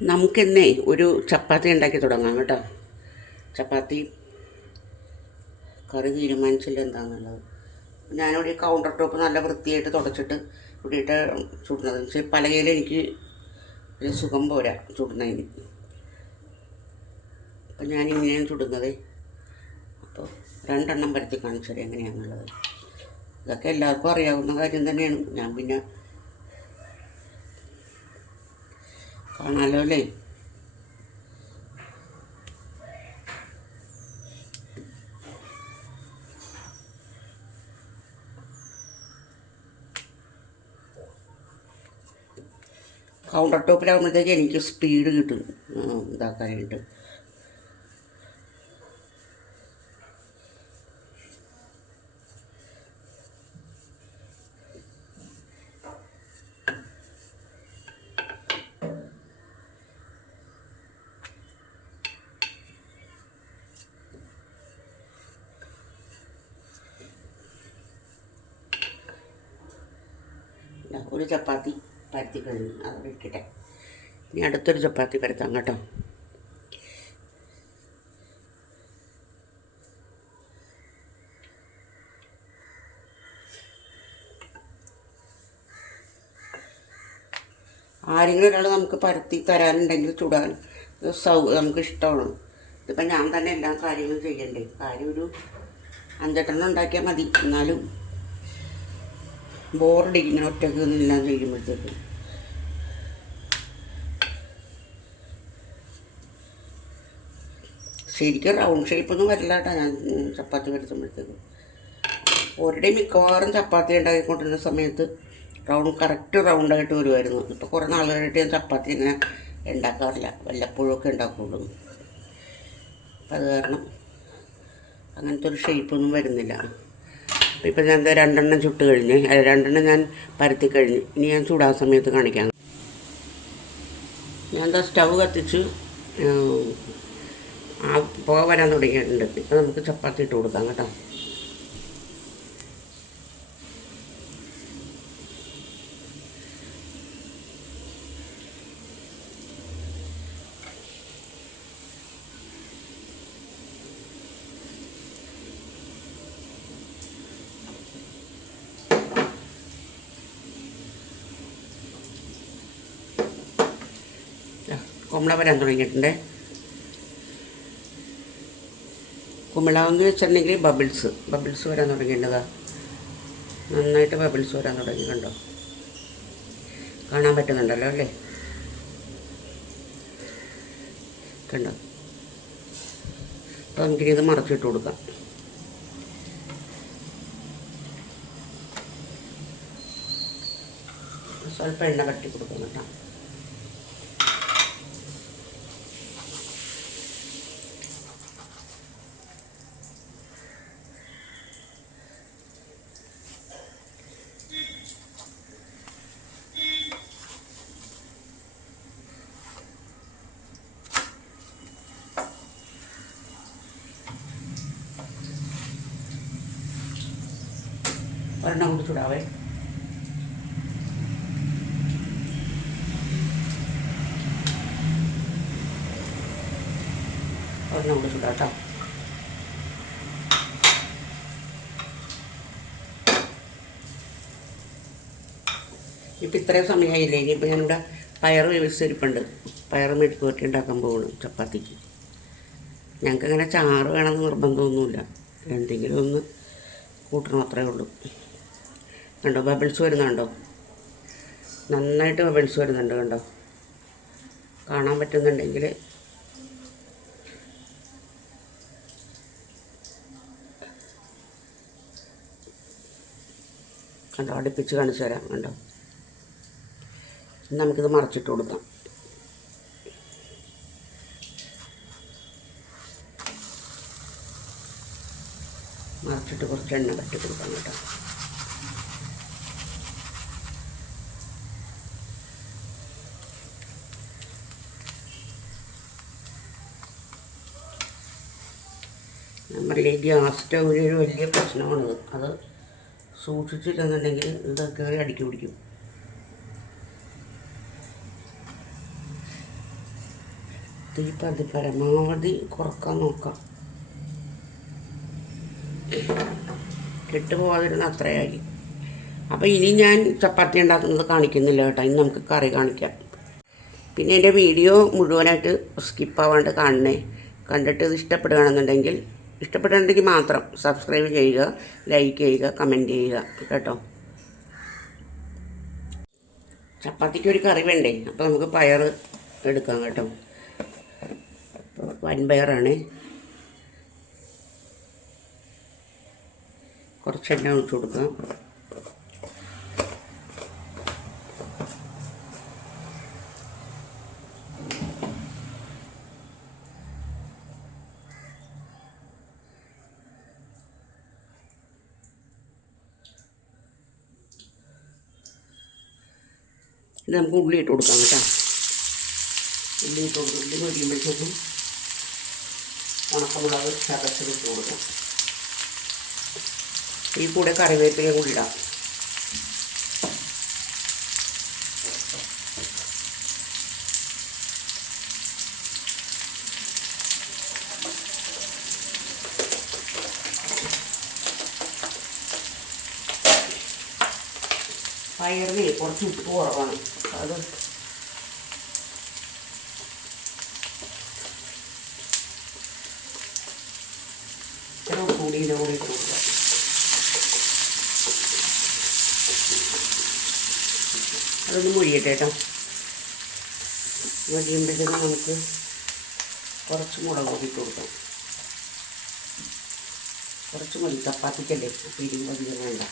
നമുക്കിന്നേ ഒരു ചപ്പാത്തി ഉണ്ടാക്കി തുടങ്ങാം കേട്ടോ. ചപ്പാത്തി കറി തീരുമാനിച്ചില്ല എന്താണെന്നുള്ളത്. ഞാനിവിടെ കൗണ്ടർ ടോപ്പ് നല്ല വൃത്തിയായിട്ട് തുടച്ചിട്ട് ഇവിടെയിട്ട് ചുടുന്നത്. പക്ഷേ പലകയിൽ എനിക്ക് ഒരു സുഖം പോരാ ചുടുന്നതിന്. അപ്പം ഞാനിങ്ങനെയാണ് ചുടുന്നത്. അപ്പോൾ 2 എണ്ണം പരത്തി കാണിച്ചത് എങ്ങനെയാണെന്നുള്ളത്. ഇതൊക്കെ എല്ലാവർക്കും അറിയാവുന്ന കാര്യം തന്നെയാണ്. ഞാൻ പിന്നെ കാണാമല്ലോ അല്ലേ. കൗണ്ടർ ടോപ്പിലാകുമ്പോഴത്തേക്ക് എനിക്ക് സ്പീഡ് കിട്ടും ഇതാക്കാനായിട്ട്. ഒരു ചപ്പാത്തി പരത്തി കഴിഞ്ഞു, അതവിടെ ഇരിക്കട്ടെ. ഇനി അടുത്തൊരു ചപ്പാത്തി പരത്താം കേട്ടോ. ആരെങ്കിലും ഒരാൾ നമുക്ക് പരത്തി തരാനുണ്ടെങ്കിൽ ചുടാൻ നമുക്ക് ഇഷ്ടമാണ്. ഇതിപ്പോൾ ഞാൻ തന്നെ എല്ലാ കാര്യങ്ങളും ചെയ്യണ്ടേ. കാര്യം ഒരു 5-8 എണ്ണം ഉണ്ടാക്കിയാൽ മതി. എന്നാലും ബോറടിക്കും ഇങ്ങനെ ഒറ്റയ്ക്ക് എല്ലാം ചെയ്യുമ്പോഴത്തേക്ക്. ശരിക്കും റൗണ്ട് ഷേപ്പൊന്നും വരില്ല കേട്ടോ ഞാൻ ചപ്പാത്തി പരത്തുമ്പോഴത്തേക്ക്. ഒരിടെ മിക്കവാറും ചപ്പാത്തി ഉണ്ടാക്കിക്കൊണ്ടിരുന്ന സമയത്ത് കറക്റ്റ് റൗണ്ടായിട്ട് വരുമായിരുന്നു. ഇപ്പോൾ കുറേ നാളുകളായിട്ട് ഞാൻ ചപ്പാത്തി ഇങ്ങനെ ഉണ്ടാക്കാറില്ല, വല്ലപ്പോഴൊക്കെ ഉണ്ടാക്കുള്ളൂ. അപ്പം അത് കാരണം അങ്ങനത്തെ ഒരു ഷേപ്പൊന്നും വരുന്നില്ല. അപ്പോൾ ഇപ്പം ഞാൻ 2 എണ്ണം ചുട്ട് കഴിഞ്ഞ്, 2 എണ്ണം ഞാൻ പരത്തി കഴിഞ്ഞ്. ഇനി ഞാൻ ചൂടാൻ സമയത്ത് കാണിക്കാം. ഞാൻ സ്റ്റൗ കത്തിച്ച് പുക വരാൻ തുടങ്ങിയിട്ടുണ്ട്. ഇപ്പം നമുക്ക് ചപ്പാത്തി ഇട്ട് കൊടുക്കാം കേട്ടോ. കുമ്പള വരാൻ തുടങ്ങിയിട്ടുണ്ട്. കുമ്പളാവെന്ന് വെച്ചിട്ടുണ്ടെങ്കിൽ ബബിൾസ് വരാൻ തുടങ്ങിയിട്ടുണ്ടതാണ്. നന്നായിട്ട് ബബിൾസ് വരാൻ തുടങ്ങി. കണ്ടോ, കാണാൻ പറ്റുന്നുണ്ടല്ലോ അല്ലേ. കണ്ടോ. അപ്പോൾ നമുക്കിനി ഇത് മറച്ചിട്ട് കൊടുക്കാം. സ്വല്പം എണ്ണ കട്ടി കൊടുക്കാം കേട്ടോ. ഒരെണ്ണം കൂടി ചൂടാവേ. ഒരെണ്ണം കൂടി ചൂടാട്ടോ. ഇപ്പം ഇത്രയും സമയമായില്ലേ. ഇനിയിപ്പോൾ ഞാനിവിടെ പയറ് വേവിച്ചിരിപ്പുണ്ട്. പയറ് മെഴുക്ക് പുരട്ടി ഉണ്ടാക്കാൻ പോകണം ചപ്പാത്തിക്ക്. ഞങ്ങൾക്കങ്ങനെ ചാറ് വേണമെന്ന് നിർബന്ധമൊന്നുമില്ല. എന്തെങ്കിലും ഒന്ന് കൂട്ടണം, അത്രയേ ഉള്ളൂ. കണ്ടോ, ബബിൾസ് വരുന്നുണ്ടോ? നന്നായിട്ട് ബബിൾസ് വരുന്നുണ്ട്. കണ്ടോ, കാണാൻ പറ്റുന്നുണ്ടെങ്കിൽ കണ്ടോ, അടുപ്പിച്ച് കാണിച്ചു തരാം. കണ്ടോ, നമുക്കിത് മറച്ചിട്ട് കൊടുക്കാം. മറച്ചിട്ട് കുറച്ച് എണ്ണ കട്ടി കൊടുക്കാം കേട്ടോ. നമ്മുടെ ഗ്യാസ് സ്റ്റൗവിന് ഒരു വലിയ പ്രശ്നമാണിത്. അത് സൂക്ഷിച്ചില്ലെന്നുണ്ടെങ്കിൽ ഇത് കയറി അടുക്കി പിടിക്കും. തീപ്പം അത് പരമാവധി കുറക്കാൻ നോക്കാം. കെട്ടുപോകാതിരുന്ന അത്രയായി. അപ്പോൾ ഇനി ഞാൻ ചപ്പാത്തി ഉണ്ടാക്കുന്നത് കാണിക്കുന്നില്ല കേട്ടോ. ഇനി നമുക്ക് കറി കാണിക്കാം. പിന്നെ എൻ്റെ വീഡിയോ മുഴുവനായിട്ട് സ്കിപ്പാവാണ്ട് കാണണേ. കണ്ടിട്ട് ഇത് ഇഷ്ടപ്പെടുകയാണെന്നുണ്ടെങ്കിൽ മാത്രം സബ്സ്ക്രൈബ് ചെയ്യുക, ലൈക്ക് ചെയ്യുക, കമൻറ്റ് ചെയ്യുക കേട്ടോ. ചപ്പാത്തിക്ക് ഒരു കറി വേണ്ടേ? അപ്പോൾ നമുക്ക് പയർ എടുക്കാം കേട്ടോ. വൻപയറാണ്. കുറച്ച് എണ്ണ ഒഴിച്ച് കൊടുക്കാം. ഇത് നമുക്ക് ഉള്ളി ഇട്ട് കൊടുക്കാം കേട്ടോ. ഉള്ളി മൊരിയുമ്പോഴത്തേക്കും ഉണക്കമുളക് ചതച്ചിട്ട് കൊടുക്കാം. ഈ കൂടെ കറിവേപ്പിലയും കൂടി ഇടാം. പയറിന് കുറച്ച് ഉപ്പ് കുറവാണ്. അത് ഇത്ര കൂടി ഇട്ട് കൊടുക്കുക. അതൊന്ന് മൊഴിയട്ടെ കേട്ടോ. മൊഴിയുമ്പോഴത്തേക്കും നമുക്ക് കുറച്ച് മുളക് പൊടി ഇട്ട് കൊടുക്കാം. കുറച്ച് മതി, ചപ്പാത്തിക്കല്ലേ. അപ്പോൾ അധികം വേണ്ട.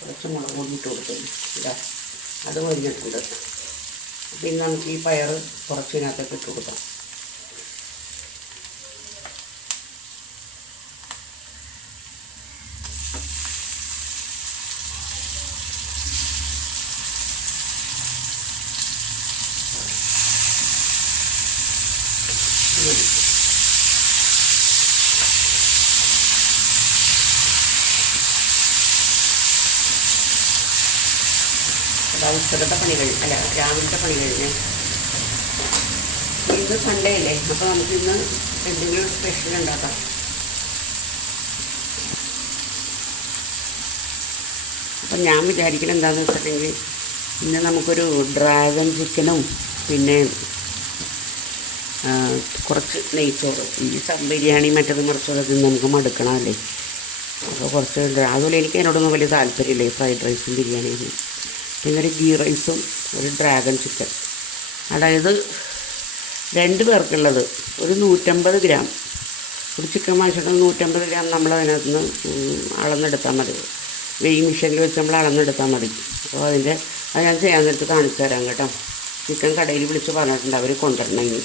കുറച്ച് മുളക് പൊടി ഇട്ട് കൊടുക്കും. ഇതാ അത് മൊരിഞ്ഞിട്ടുണ്ട്. പിന്നെ നമുക്ക് ഈ പയർ കുറച്ചിനകത്തൊക്കെ ഇട്ട് കൊടുക്കാം. ഉച്ചക്കത്തെ പണി രാവിലത്തെ പണി കഴിഞ്ഞ് ഇന്ന് സൺഡേ അല്ലേ. അപ്പോൾ നമുക്കിന്ന് എന്തെങ്കിലും സ്പെഷ്യൽ ഉണ്ടാക്കാം. അപ്പം ഞാൻ വിചാരിക്കുന്നത് എന്താണെന്ന് വെച്ചിട്ടുണ്ടെങ്കിൽ ഇന്ന് നമുക്കൊരു ഡ്രാഗൺ ചിക്കനും പിന്നെ കുറച്ച് നെയ്ച്ചോറ്. ഈ ബിരിയാണി മറ്റത് മറിച്ചതൊക്കെ നമുക്ക് മടുക്കണമല്ലേ. അപ്പോൾ കുറച്ച് അതുപോലെ എനിക്ക് അതിനോടൊന്നും വലിയ താല്പര്യമില്ല. ഫ്രൈഡ് റൈസും ബിരിയാണിയും പിന്നെ ഒരു ഗീ റൈസും ഒരു ഡ്രാഗൺ ചിക്കൻ. അതായത് 2 പേർക്കുള്ളത് ഒരു 150 ഗ്രാം. ഒരു ചിക്കൻ വാങ്ങിച്ചിട്ട് 150 ഗ്രാം നമ്മൾ അതിനകത്ത് നിന്ന് അളന്നെടുത്താൽ മതി. വെയിങ് മെഷീനിൽ വെച്ച് നമ്മൾ അളന്നെടുത്താൽ മതി. അപ്പോൾ അത് ഞാൻ ചെയ്യാൻ നേരത്ത് കാണിച്ചു തരാം കേട്ടോ. ചിക്കൻ കടയിൽ വിളിച്ച് പറഞ്ഞിട്ടുണ്ട് അവർ കൊണ്ടുവരണമെങ്കിൽ.